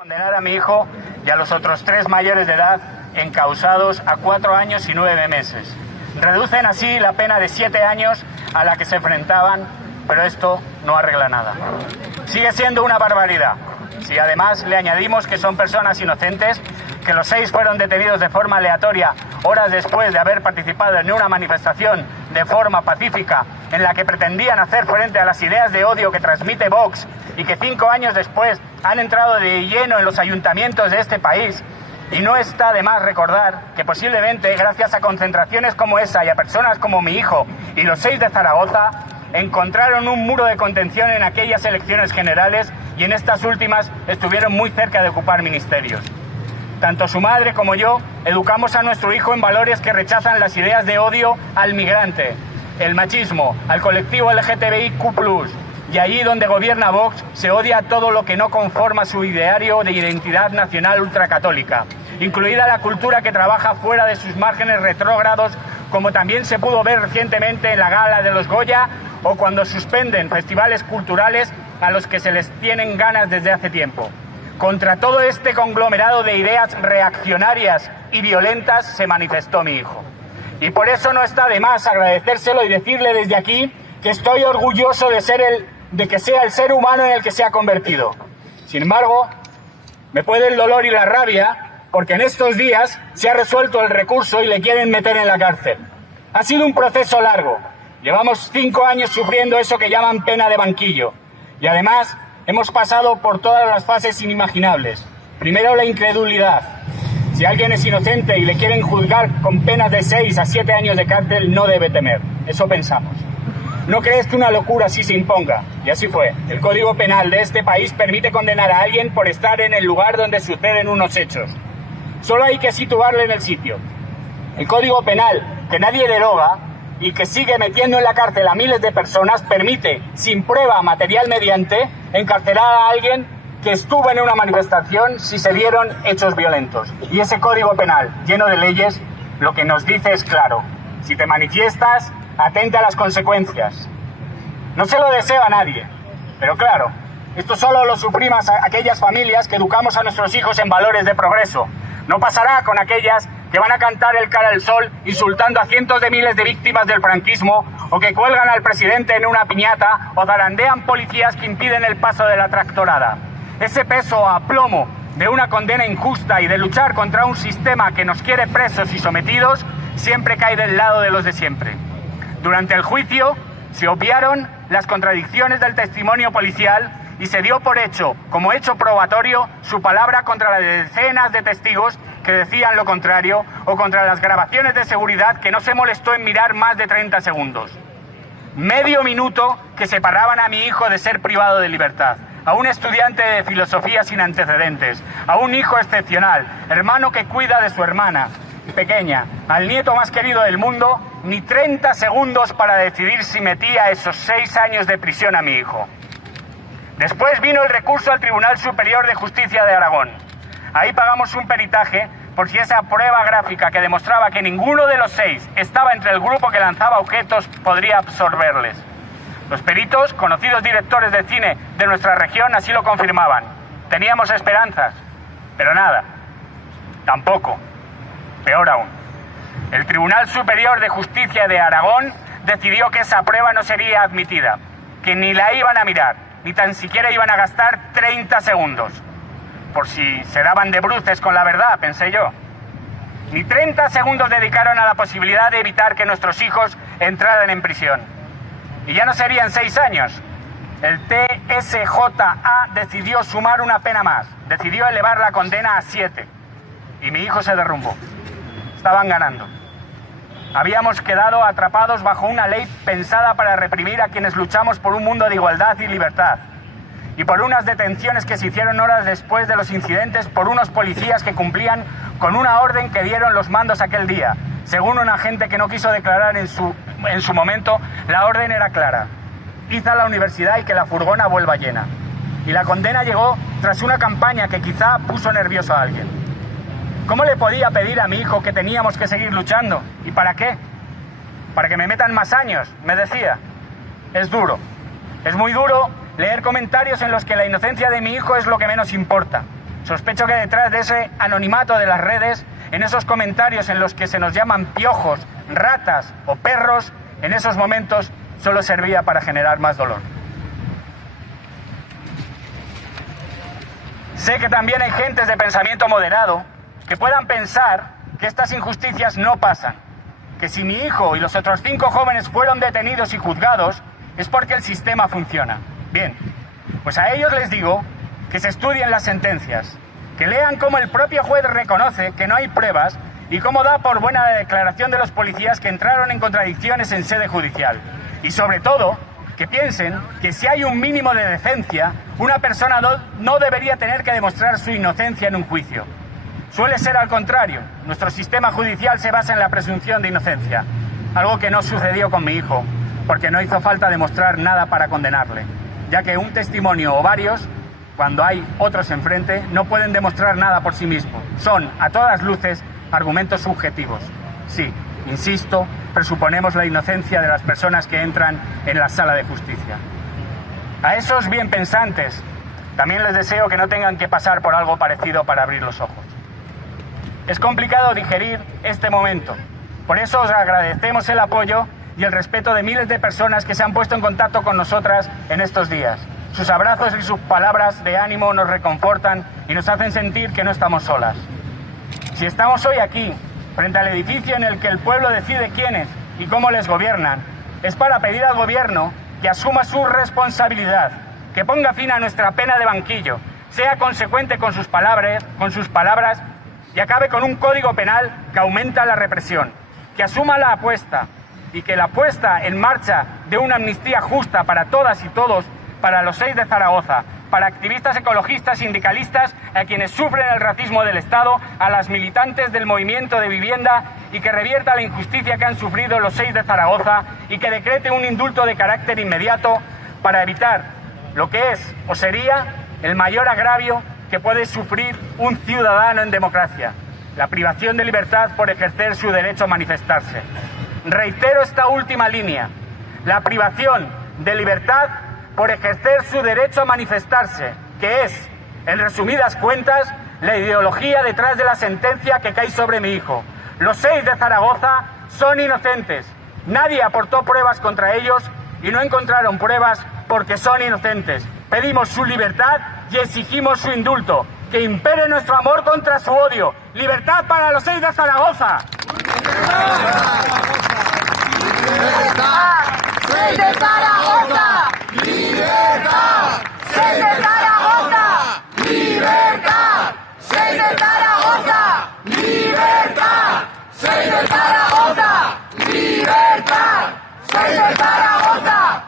Condenar a mi hijo y a los otros 3 mayores de edad encausados a 4 años y 9 meses. Reducen así la pena de 7 años a la que se enfrentaban, pero esto no arregla nada. Sigue siendo una barbaridad. Si además le añadimos que son personas inocentes, que los 6 fueron detenidos de forma aleatoria horas después de haber participado en una manifestación de forma pacífica en la que pretendían hacer frente a las ideas de odio que transmite Vox y que 5 años después han entrado de lleno en los ayuntamientos de este país. Y no está de más recordar que posiblemente gracias a concentraciones como esa y a personas como mi hijo y los 6 de Zaragoza encontraron un muro de contención en aquellas elecciones generales y en estas últimas estuvieron muy cerca de ocupar ministerios. Tanto su madre como yo educamos a nuestro hijo en valores que rechazan las ideas de odio al migrante, el machismo, al colectivo LGTBIQ+, y allí donde gobierna Vox se odia todo lo que no conforma su ideario de identidad nacional ultracatólica, incluida la cultura que trabaja fuera de sus márgenes retrógrados, como también se pudo ver recientemente en la gala de los Goya o cuando suspenden festivales culturales a los que se les tienen ganas desde hace tiempo. Contra todo este conglomerado de ideas reaccionarias y violentas se manifestó mi hijo. Y por eso no está de más agradecérselo y decirle desde aquí que estoy orgulloso de que sea el ser humano en el que se ha convertido. Sin embargo, me puede el dolor y la rabia porque en estos días se ha resuelto el recurso y le quieren meter en la cárcel. Ha sido un proceso largo. Llevamos 5 años sufriendo eso que llaman pena de banquillo. Y además hemos pasado por todas las fases inimaginables. Primero la incredulidad. Si alguien es inocente y le quieren juzgar con penas de 6 a 7 años de cárcel, no debe temer. Eso pensamos. No crees que una locura así se imponga. Y así fue. El Código Penal de este país permite condenar a alguien por estar en el lugar donde suceden unos hechos. Solo hay que situarle en el sitio. El Código Penal, que nadie deroga y que sigue metiendo en la cárcel a miles de personas, permite, sin prueba material mediante, encarcelar a alguien que estuvo en una manifestación si se dieron hechos violentos. Y ese Código Penal, lleno de leyes, lo que nos dice es claro. Si te manifiestas, atente a las consecuencias. No se lo deseo a nadie, pero claro, esto solo lo suprimas a aquellas familias que educamos a nuestros hijos en valores de progreso. No pasará con aquellas que van a cantar el cara al sol insultando a cientos de miles de víctimas del franquismo o que cuelgan al presidente en una piñata o zarandean policías que impiden el paso de la tractorada. Ese peso a plomo de una condena injusta y de luchar contra un sistema que nos quiere presos y sometidos siempre cae del lado de los de siempre. Durante el juicio se obviaron las contradicciones del testimonio policial y se dio por hecho, como hecho probatorio, su palabra contra las decenas de testigos que decían lo contrario o contra las grabaciones de seguridad que no se molestó en mirar más de 30 segundos. Medio minuto que separaban a mi hijo de ser privado de libertad, a un estudiante de filosofía sin antecedentes, a un hijo excepcional, hermano que cuida de su hermana pequeña, al nieto más querido del mundo, ni 30 segundos para decidir si metía esos 6 años de prisión a mi hijo. Después vino el recurso al Tribunal Superior de Justicia de Aragón. Ahí pagamos un peritaje por si esa prueba gráfica que demostraba que ninguno de los 6 estaba entre el grupo que lanzaba objetos podría absorberles. Los peritos, conocidos directores de cine de nuestra región, así lo confirmaban. Teníamos esperanzas, pero nada, tampoco. Peor aún, el Tribunal Superior de Justicia de Aragón decidió que esa prueba no sería admitida, que ni la iban a mirar, ni tan siquiera iban a gastar 30 segundos. Por si se daban de bruces con la verdad, pensé yo. Ni 30 segundos dedicaron a la posibilidad de evitar que nuestros hijos entraran en prisión. Y ya no serían 6 años. El TSJA decidió sumar una pena más, decidió elevar la condena a 7. Y mi hijo se derrumbó. Estaban ganando. Habíamos quedado atrapados bajo una ley pensada para reprimir a quienes luchamos por un mundo de igualdad y libertad. Y por unas detenciones que se hicieron horas después de los incidentes por unos policías que cumplían con una orden que dieron los mandos aquel día. Según un agente que no quiso declarar en su momento, la orden era clara. Id a la universidad y que la furgona vuelva llena. Y la condena llegó tras una campaña que quizá puso nervioso a alguien. ¿Cómo le podía pedir a mi hijo que teníamos que seguir luchando? ¿Y para qué? ¿Para que me metan más años?, me decía. Es duro. Es muy duro leer comentarios en los que la inocencia de mi hijo es lo que menos importa. Sospecho que detrás de ese anonimato de las redes, en esos comentarios en los que se nos llaman piojos, ratas o perros, en esos momentos solo servía para generar más dolor. Sé que también hay gentes de pensamiento moderado que puedan pensar que estas injusticias no pasan, que si mi hijo y los otros 5 jóvenes fueron detenidos y juzgados es porque el sistema funciona. Bien, pues a ellos les digo que se estudien las sentencias, que lean cómo el propio juez reconoce que no hay pruebas y cómo da por buena la declaración de los policías que entraron en contradicciones en sede judicial. Y sobre todo, que piensen que si hay un mínimo de decencia, una persona no debería tener que demostrar su inocencia en un juicio. Suele ser al contrario. Nuestro sistema judicial se basa en la presunción de inocencia, algo que no sucedió con mi hijo, porque no hizo falta demostrar nada para condenarle, ya que un testimonio o varios, cuando hay otros enfrente, no pueden demostrar nada por sí mismos. Son, a todas luces, argumentos subjetivos. Sí, insisto, presuponemos la inocencia de las personas que entran en la sala de justicia. A esos bien pensantes, también les deseo que no tengan que pasar por algo parecido para abrir los ojos. Es complicado digerir este momento. Por eso os agradecemos el apoyo y el respeto de miles de personas que se han puesto en contacto con nosotras en estos días. Sus abrazos y sus palabras de ánimo nos reconfortan y nos hacen sentir que no estamos solas. Si estamos hoy aquí, frente al edificio en el que el pueblo decide quiénes y cómo les gobiernan, es para pedir al gobierno que asuma su responsabilidad, que ponga fin a nuestra pena de banquillo, sea consecuente con sus palabras y acabe con un código penal que aumenta la represión, que asuma la apuesta y que la puesta en marcha de una amnistía justa para todas y todos, para los 6 de Zaragoza, para activistas ecologistas, sindicalistas, a quienes sufren el racismo del Estado, a las militantes del movimiento de vivienda y que revierta la injusticia que han sufrido los 6 de Zaragoza y que decrete un indulto de carácter inmediato para evitar lo que es o sería el mayor agravio que puede sufrir un ciudadano en democracia, la privación de libertad por ejercer su derecho a manifestarse. Reitero esta última línea, la privación de libertad por ejercer su derecho a manifestarse, que es, en resumidas cuentas, la ideología detrás de la sentencia que cae sobre mi hijo. Los 6 de Zaragoza son inocentes. Nadie aportó pruebas contra ellos y no encontraron pruebas porque son inocentes. Pedimos su libertad y exigimos su indulto. Que impere nuestro amor contra su odio. ¡Libertad para los 6 de Zaragoza! ¡Libertad! ¡6 de Zaragoza! ¡Libertad! ¡6 de Zaragoza! ¡Libertad! ¡6 de Zaragoza! ¡Libertad! ¡6 de Zaragoza! ¡Libertad! ¡6 de Zaragoza!